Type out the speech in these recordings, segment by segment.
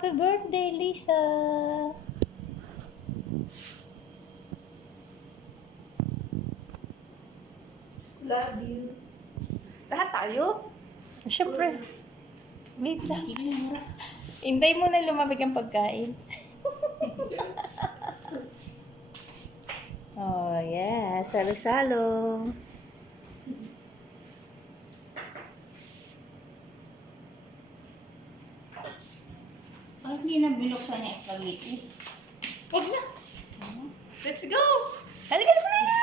Happy birthday, Lisa! Love you. Lahat tayo? Siyempre. Wait lang. Hintay mo na lumamig ang pagkain. Oh, yeah. Salo-salo. Bakit hindi na binuksan yung spaghetti? Huwag na. Let's go! Halika na na!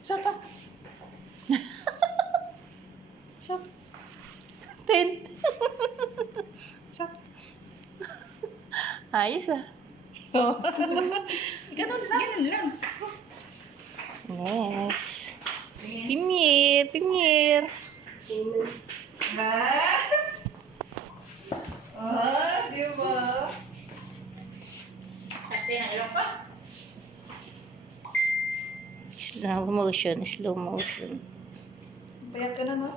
Isa pa. Isa pa. Ten. Isa pa. Ayos ah. Ganun lang. Ganun lang. Yes. Pimir, pimir. Ba? Ah, di ba? Kasi ng ilong pa. Slow motion, slow motion. Bayat ka na, no?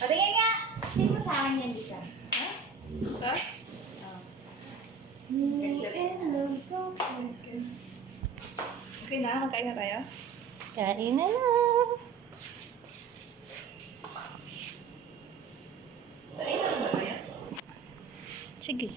Patingin nga. Sino sa akin yan, Lisa? Ha? Ha? Okay na, magkain na tayo. Kain na na. Kain na ba tayo? Sige.